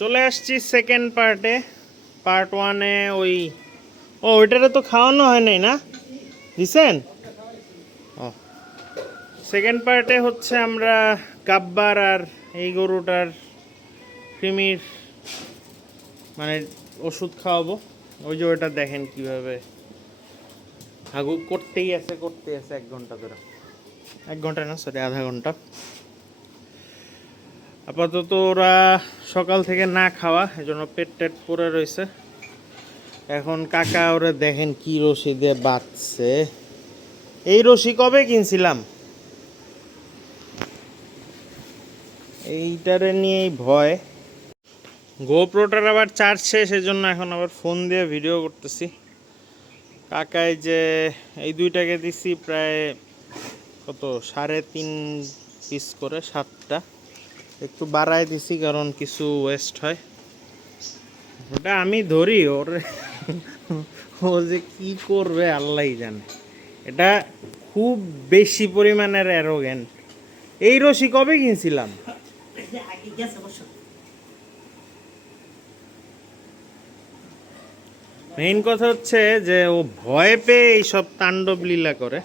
চলে আসছি সেকেন্ড পার্টে পার্ট ওয়ানে ওই ও ওইটারে তো খাওয়ানো হয় নাই না? দিছেন ও। সেকেন্ড পার্টে হচ্ছে আমরা গাব্বার আর এই গরুটার কৃমির মানে ওষুধ খাওয়াবো। ওই যে ওটা দেখেন কীভাবে। হাগু করতেই আছে করতেই আছে এক ঘণ্টা ধরে। এক ঘণ্টা না সরি আধা ঘণ্টা। আপাতত ওরা সকাল থেকে না খাওয়া, এজন্য পেট টেট পরে রয়েছে। এখন কাকা ওরা দেখেন কি রশি দিয়ে বাঁচছে এই রশি কবে কিনছিলাম? এইটারে নিয়েই ভয়। গোপ্রোটার আবার চার্জ শেষ সেজন্য এখন আবার ফোন দিয়ে ভিডিও করতেছি। কাকায় যে এই দুইটাকে দিছি প্রায় কত, সাড়ে তিন পিস করে, সাতটা। একটু বাড়ায় দিছি কারণ কিছু ওয়েস্ট হয়। ওটা আমি ধরি, ওর ও যে কি করবে আল্লাহই জানে। এটা খুব বেশি পরিমাণের অ্যারোগেন্ট এই রশি কবে কিনছিলাম? মেইন কথা হচ্ছে যে ও ভয় পেয়ে এইসব তাণ্ডব লীলা করে।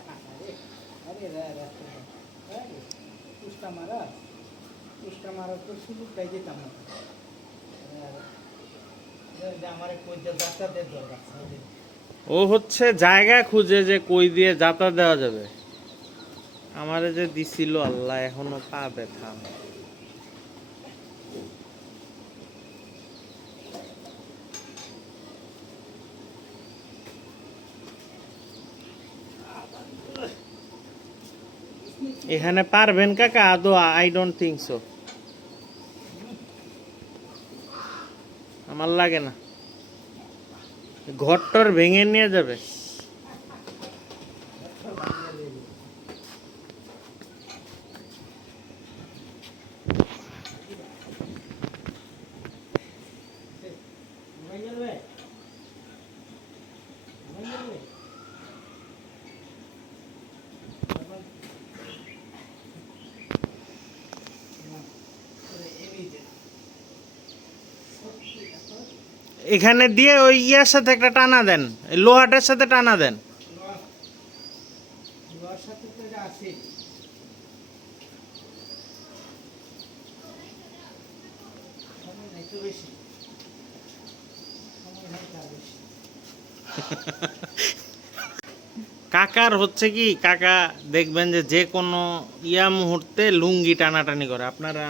পুষ্টা মারা তো সুযোগটাই দিতাম না। আমার ও হচ্ছে জায়গা খুঁজে যে কই দিয়ে যাতা দেওয়া যাবে। আমারে যে দিছিল আল্লাহ, এখনও পা ব্যথা। এখানে পারবেন কাকা? আদৌ আই ডোন্ট থিঙ্ক সো আমার লাগে না। ঘরটর ভেঙে নিয়ে যাবে। এখানে দিয়ে ওই ইয়ার সাথে একটা টানা দেন লোহাটার সাথে টানা দেন। কাকার হচ্ছে কি, কাকা দেখবেন যে যে কোনো ইয়া মুহূর্তে লুঙ্গি টানাটানি করে। আপনারা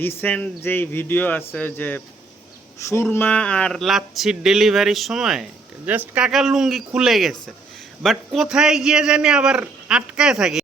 রিসেন্ট যেই ভিডিও আছে যে সুরমা আর লাচ্ছির ডেলিভারির সময় জাস্ট কাকার লুঙ্গি খুলে গেছে। বাট কোথায় গিয়ে জানি আবার আটকায় থাকে।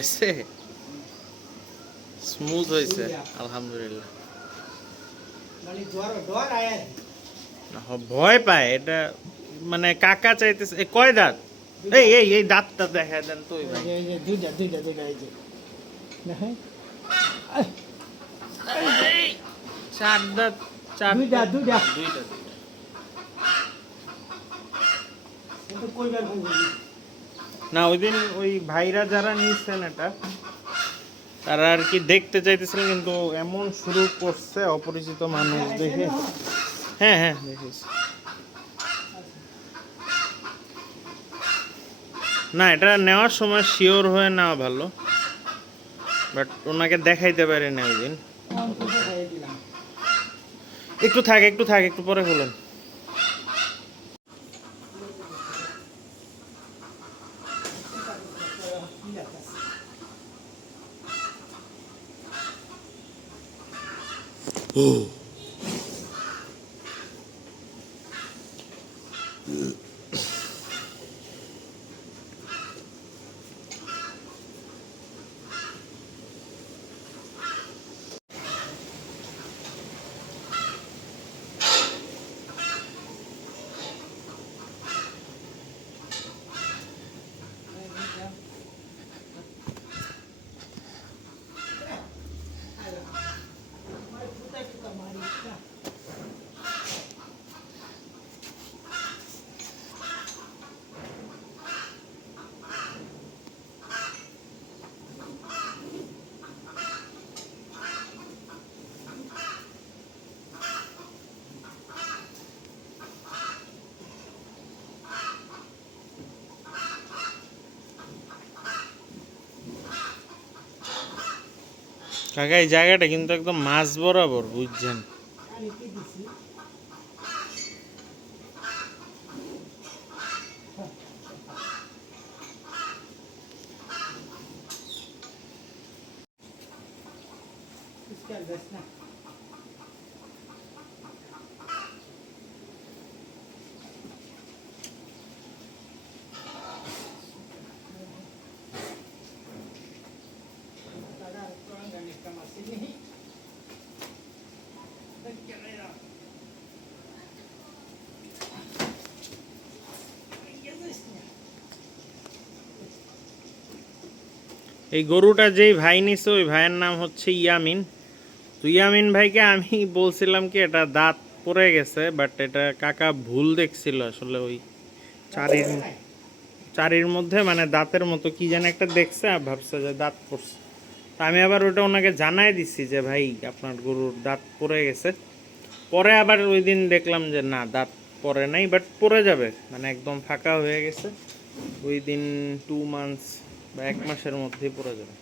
গেছে স্মুথ হয়েছে আলহামদুলিল্লাহ ভয় পায় এটা মানে কাকা চাইতেছে কয় দাঁত এই এই এই দাঁতটা দেখা দেন তো দুইটা দুইটা দুইটা এই যে চার দাঁত চার দুইটা। দুইটা। দুইটা দুইটা। না, ওই দিন ওই ভাইরা যারা নিচ্ছেন এটা, তারা আর কি দেখতে চাইতেছিলেন, কিন্তু এমন শুরু করছে অপরিচিত মানুষ দেখে। হ্যাঁ হ্যাঁ দেখেছি না, এটা নেওয়ার সময় শিওর হয়ে নেওয়া ভালো বাট ওনাকে দেখাইতে পারে না ওই দিন। একটু থাক একটু থাক, একটু পরে হলেন 오. কাকা এই জায়গাটা কিন্তু একদম মাছ বরাবর বুঝছেন? এই গরুটা যেই ভাই নিছে, ওই ভাইয়ের নাম হচ্ছে ইয়ামিন। তো ইয়ামিন ভাইকে আমি বলছিলাম কি, এটা দাঁত পড়ে গেছে বাট এটা কাকা ভুল দেখছিল আসলে ওই চারির চারির মধ্যে মানে দাঁতের মতো, কি যেন একটা দেখছে আর ভাবছে যে দাঁত পড়ছে। তা আমি আবার ওটা ওনাকে জানাই দিছি যে, ভাই, আপনার গরুর দাঁত পড়ে গেছে। পরে আবার ওই দিন দেখলাম যে, না, দাঁত পড়ে নাই বাট পড়ে যাবে। মানে একদম ফাঁকা হয়ে গেছে। ওই দিন টু মান্থস বা এক মাসের মধ্যেই পড়ে যাবে।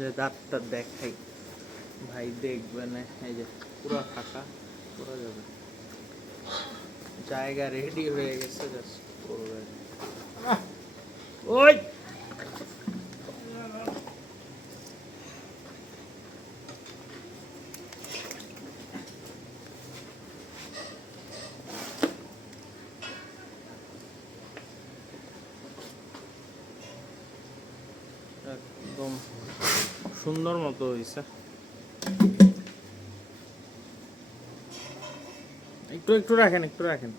যে দাঁতটা দেখাই। ভাই দেখবে না, এই যে পুরো ফাঁকা পুরো যাবে। জায়গা রেডি হয়ে গেছে জাস্ট ওই! একদম সুন্দর মতো হয়েছে একটু একটু রাখেন একটু রাখেন।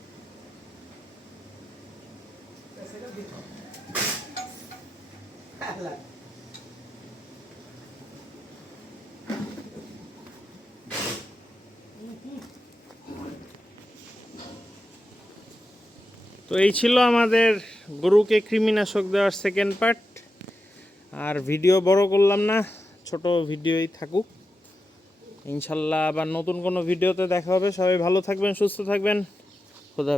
তো এই ছিল আমাদের গরুকে কৃমিনাশক দেওয়ার সেকেন্ড পার্ট আর ভিডিও বড় করলাম না, ছোট ভিডিওই থাকুক। ইনশাল্লাহ আবার নতুন কোনো ভিডিওতে দেখা হবে। সবাই ভালো থাকবেন সুস্থ থাকবেন। খুদা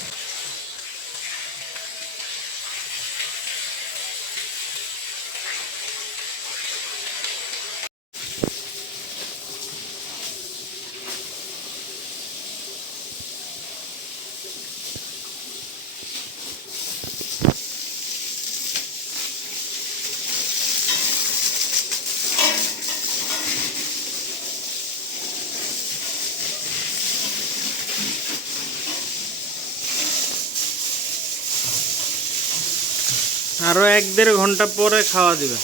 আচ্ছা আরও এক দেড় ঘণ্টা পরে খাওয়া দিবে।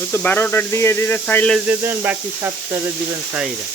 ওই তো বারোটার দিকে দিলে সাইলেজ দিয়ে দেবেন, বাকি সাতটারে দিবেন সাইরা।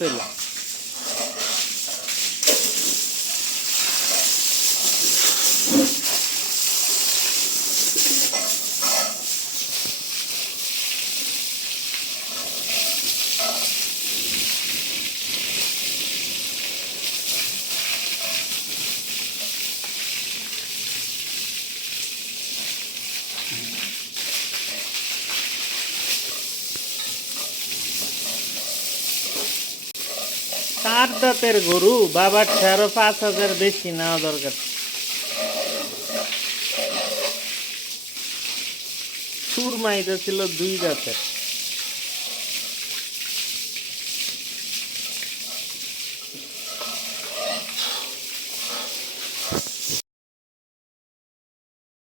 最老 চার দাঁতের গরু, বাবার ছাড়ো পাঁচ হাজার বেশি নেওয়া দরকার। সুর মাইটা ছিল দুই দাঁতের।